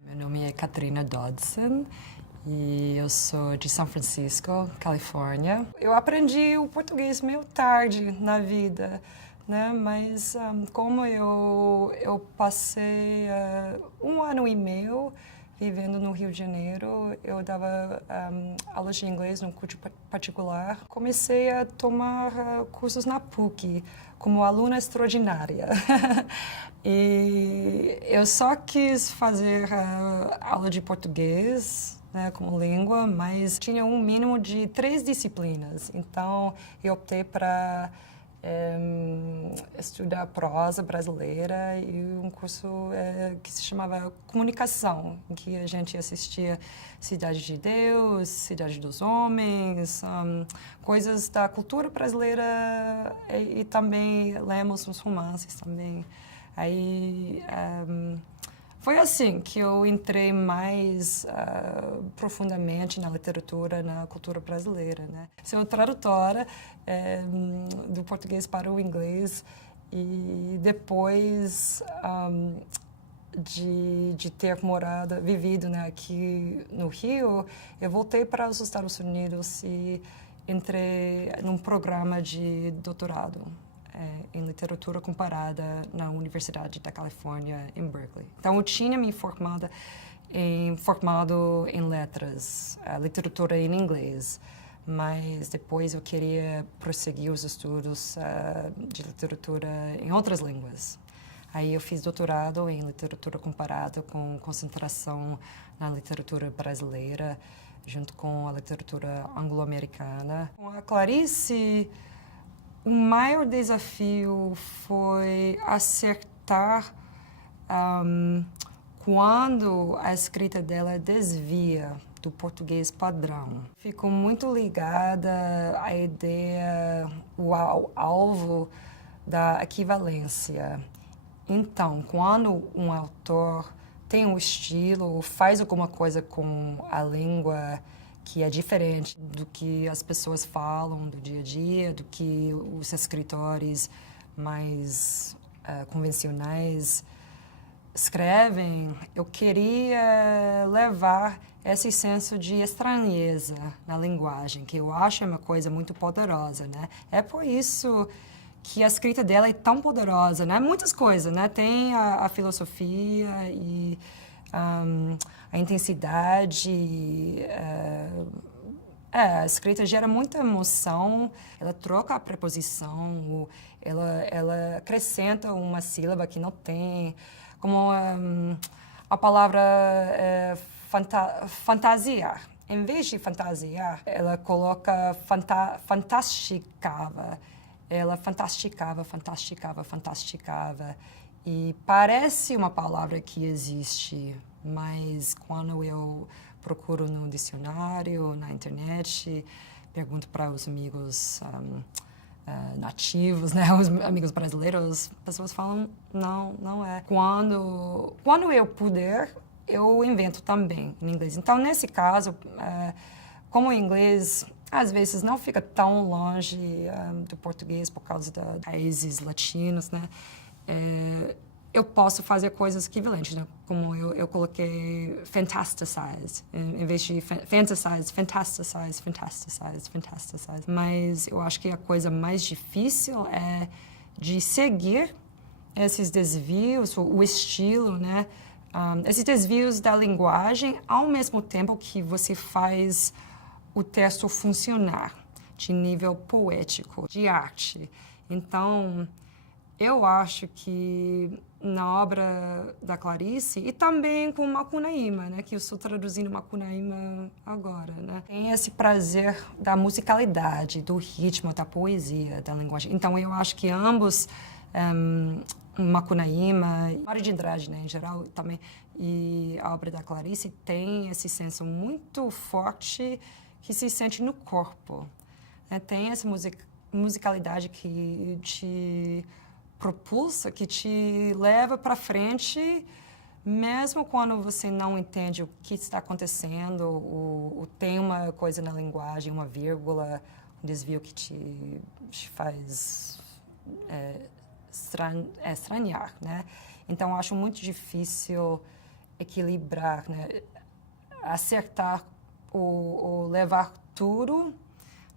Meu nome é Katrina Dodson e eu sou de São Francisco, Califórnia. Eu aprendi o português meio tarde na vida, né? Mas como eu passei 1 ano e meio vivendo no Rio de Janeiro, eu dava aulas de inglês num curso particular. Comecei a tomar cursos na PUC como aluna extraordinária. E eu só quis fazer aula de português, né, como língua, mas tinha um mínimo de 3 disciplinas. Então, eu optei para estudar prosa brasileira e um curso que se chamava Comunicação, em que a gente assistia Cidade de Deus, Cidade dos Homens, coisas da cultura brasileira e também lemos uns romances também. Aí foi assim que eu entrei mais profundamente na literatura, na cultura brasileira, né? Sou tradutora do português para o inglês e depois de ter vivido, né, aqui no Rio, eu voltei para os Estados Unidos e entrei num programa de doutorado em literatura comparada na Universidade da Califórnia, em Berkeley. Então, eu tinha me formado em letras, literatura em inglês, mas depois eu queria prosseguir os estudos de literatura em outras línguas. Aí eu fiz doutorado em literatura comparada com concentração na literatura brasileira, junto com a literatura anglo-americana. Com a Clarice, o maior desafio foi acertar quando a escrita dela desvia do português padrão. Ficou muito ligada à ideia, ao alvo da equivalência. Então, quando um autor tem um estilo, faz alguma coisa com a língua que é diferente do que as pessoas falam do dia a dia, do que os escritores mais convencionais escrevem, eu queria levar esse senso de estranheza na linguagem, que eu acho uma coisa muito poderosa, né? É por isso que a escrita dela é tão poderosa, né? Muitas coisas, né? Tem a filosofia e a intensidade. A escrita gera muita emoção, ela troca a preposição, ela acrescenta uma sílaba que não tem, como a palavra fantasiar. Em vez de fantasiar, ela coloca fantasticava. Ela fantasticava. E parece uma palavra que existe, mas quando eu procuro no dicionário, na internet, pergunto para os amigos nativos, né, os amigos brasileiros, as pessoas falam, não é. Quando eu puder, eu invento também em inglês. Então, nesse caso, como o inglês às vezes não fica tão longe do português por causa das raízes latinas, né? Eu posso fazer coisas equivalentes, né? Como eu coloquei fantasticize, em vez de fantasize, fantasticize. Mas eu acho que a coisa mais difícil é de seguir esses desvios, o estilo, né? Esses desvios da linguagem, ao mesmo tempo que você faz o texto funcionar de nível poético, de arte. Então, eu acho que na obra da Clarice, e também com Macunaíma, né, que eu estou traduzindo Macunaíma agora, né, tem esse prazer da musicalidade, do ritmo, da poesia, da linguagem. Então, eu acho que ambos, Macunaíma, Mário de Andrade, né, em geral, também, e a obra da Clarice tem esse senso muito forte que se sente no corpo. Tem essa musicalidade que te propulsa, que te leva para frente, mesmo quando você não entende o que está acontecendo, tem uma coisa na linguagem, uma vírgula, um desvio que te faz estranhar, né? Então, eu acho muito difícil equilibrar, né? Acertar ou levar tudo,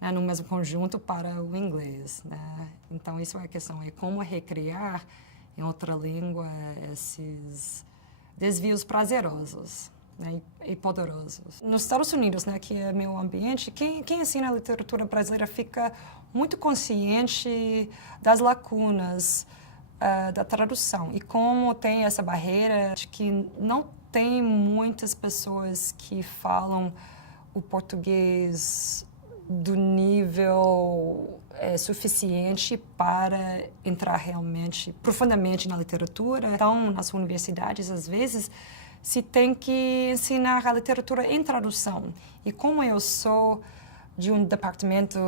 né, no mesmo conjunto para o inglês, né? Então, isso é a questão, é como recriar em outra língua esses desvios prazerosos, né, e poderosos. Nos Estados Unidos, né, que é meu ambiente, quem ensina a literatura brasileira fica muito consciente das lacunas da tradução. E como tem essa barreira de que não tem muitas pessoas que falam o português do nível suficiente para entrar realmente profundamente na literatura. Então, nas universidades, às vezes, se tem que ensinar a literatura em tradução. E como eu sou de um departamento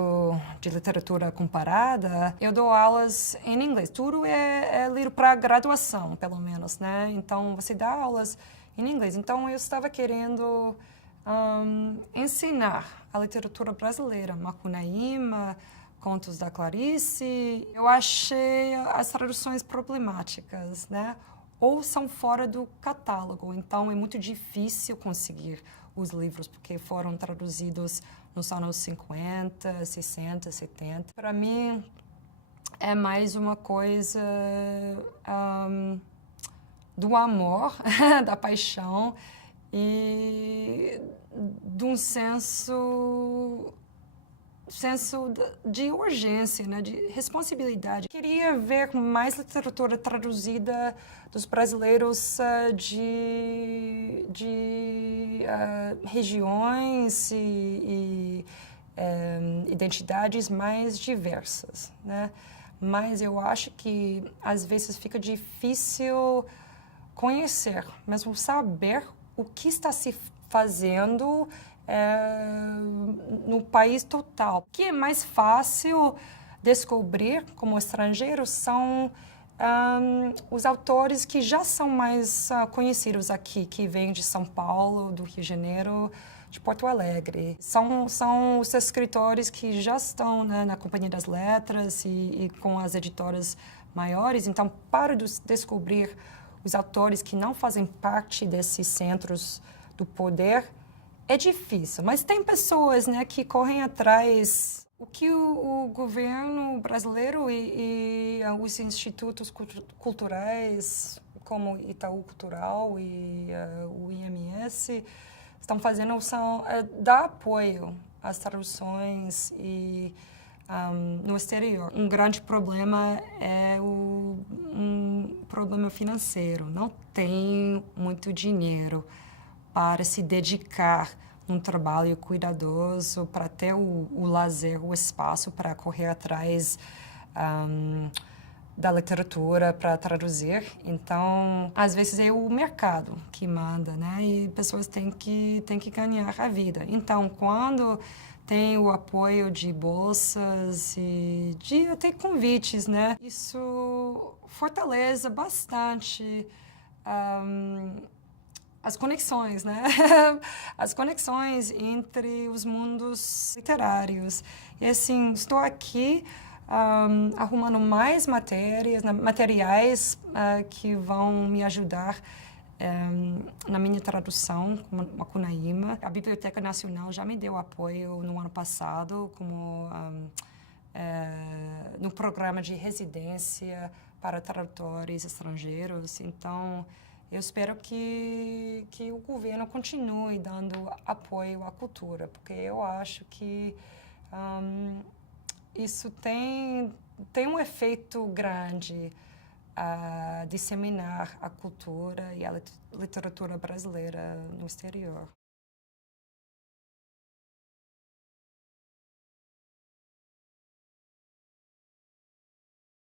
de literatura comparada, eu dou aulas em inglês. Tudo é lido para graduação, pelo menos, né? Então, você dá aulas em inglês. Então, eu estava querendo ensinar a literatura brasileira, Macunaíma, Contos da Clarice. Eu achei as traduções problemáticas, né? Ou são fora do catálogo, então é muito difícil conseguir os livros, porque foram traduzidos nos anos 50, 60, 70. Para mim, é mais uma coisa do amor, da paixão e de um senso de urgência, né, de responsabilidade. Queria ver mais literatura traduzida dos brasileiros de regiões e identidades mais diversas, né? Mas eu acho que às vezes fica difícil conhecer, mesmo saber o que está se fazendo no país total. O que é mais fácil descobrir como estrangeiro são os autores que já são mais conhecidos aqui, que vêm de São Paulo, do Rio de Janeiro, de Porto Alegre. São os escritores que já estão, né, na Companhia das Letras e com as editoras maiores. Então, para descobrir os autores que não fazem parte desses centros do poder, é difícil, mas tem pessoas, né, que correm atrás. O que o governo brasileiro e os institutos culturais, como Itaú Cultural e o IMS, estão fazendo são dar apoio às traduções e no exterior. Um grande problema é um problema financeiro. Não tem muito dinheiro para se dedicar num trabalho cuidadoso, para ter o lazer, o espaço para correr atrás da literatura, para traduzir. Então, às vezes é o mercado que manda, né? E pessoas têm que ganhar a vida. Então, quando tem o apoio de bolsas e de até convites, né? Isso fortalece bastante as conexões, né? As conexões entre os mundos literários. E assim, estou aqui arrumando mais materiais que vão me ajudar na minha tradução como Macunaíma. A Biblioteca Nacional já me deu apoio no ano passado como no programa de residência para tradutores estrangeiros. Então, eu espero que o governo continue dando apoio à cultura, porque eu acho que isso tem um efeito grande a disseminar a cultura e a literatura brasileira no exterior.